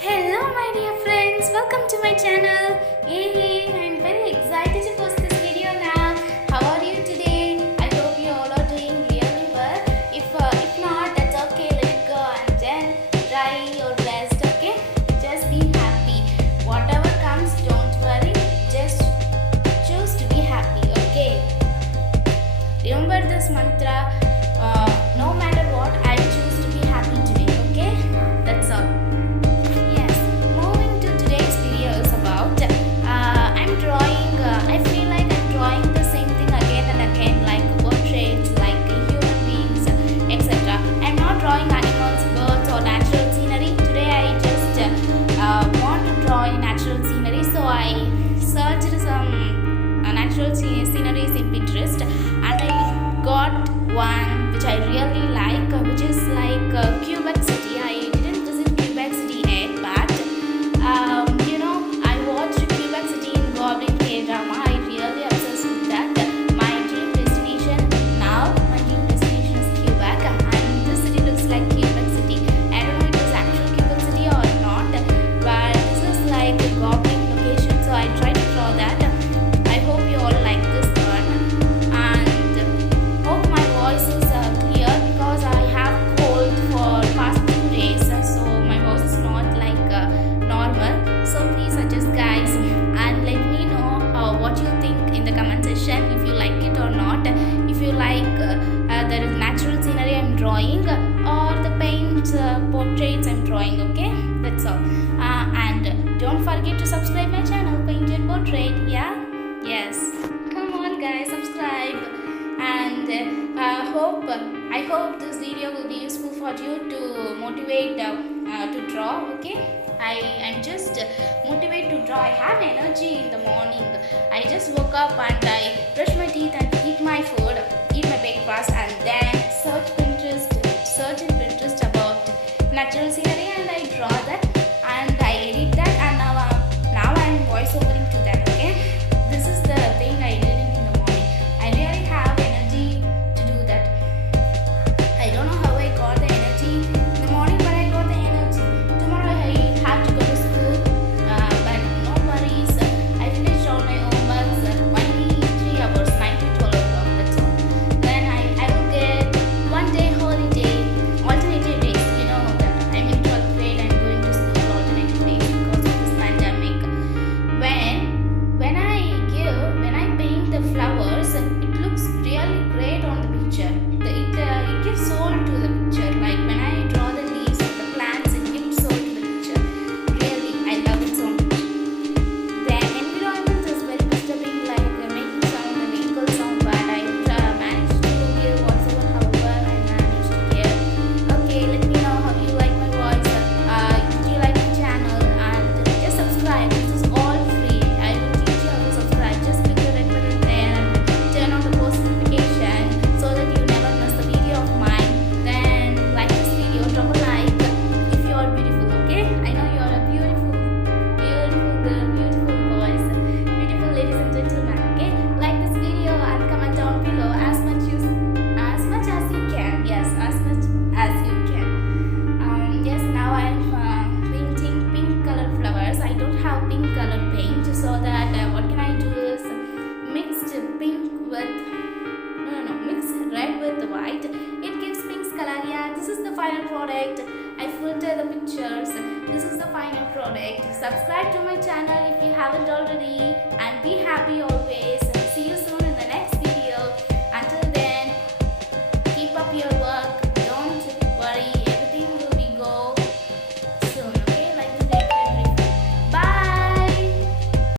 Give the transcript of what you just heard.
Hello my dear friends, welcome to my channel. Hey, I'm very excited to post this video now. How are you today? I hope you all are doing really well. If not, that's okay, let it go and then try your best, okay? Just be happy. Whatever comes, don't worry. Just choose to be happy, okay? Remember this mantra, no matter what, I choose to be happy today, okay? That's all. Yes, moving to today's video is about I'm drawing. I feel like I'm drawing the same thing again and again, like portraits, like human beings, etc. I'm not drawing animals, birds, or natural scenery. Today I just want to draw a natural scenery, so I searched some natural sceneries in Pinterest, and I got one which I really like, which is like Quebec City. I didn't visit Quebec City yet, but I watched Quebec City in Goblin K-drama. I really obsessed with that. My dream destination now, my dream destination is Quebec, and this city looks like Quebec City. I don't know if it was actual Quebec City or not, but this is like a Goblin location, so I tried to draw that. I hope you all like this one, and hope my voice is clear because I have cold for past 2 days, so my voice is not like normal. So please adjust, guys, and let me know what you think in the comment section, if you like it or not. If you like the natural scenery I'm drawing, or the paint portraits I'm drawing, okay? That's all. And don't forget to subscribe my channel, Paint and Portrait. Yeah, yes, come on guys, subscribe. And I hope this video will be useful for you to motivate to draw, okay? I'm just motivated to draw. I have energy in the morning. I just woke up and I brush my teeth and eat my food, eat my breakfast, and then search in Pinterest about natural scenery, and I draw that and I edit that, and now I'm voice overing to that, okay? This is the thing I did it in the morning. I really have energy to do that. I don't know how I got the energy in the morning, but I got the energy. Tomorrow I have to go to school, but no worries. I finished all my homeworks, only 3 hours, 9 to 12 o'clock, that's all. Then I will get 1 day holiday, alternative days. You know that I'm in 12th grade, I'm going to school alternative days because of this pandemic. When I paint the flowers, it looks really great on the picture. It gives soul to the picture. Like when I draw the leaves, the plants, it gives soul to the picture. Really, I love it so much. The environment is very disturbing, like making sound, the vehicle sound, but I managed to hear voiceover. However, I managed to hear. Okay, let me know how you like my voice. Did you like my channel? And just subscribe. This is all free. I will teach you how to subscribe. Just click the red button there and turn on the post notification so that you never miss the video of mine. Then like this video, drop a like if you are beautiful, okay? I know you are a beautiful girl, beautiful boys, beautiful ladies and gentlemen, okay? Like this video and comment down below as much as you can. Yes, as much as you can. Yes, now I'm painting pink color flowers. I don't have pink color paint, so that what can I do is mixed pink with mix red with white. It gives pink color. Yeah, this is the final product. I filter the pictures. This is the final product. Subscribe to my channel if you haven't already, and be happy all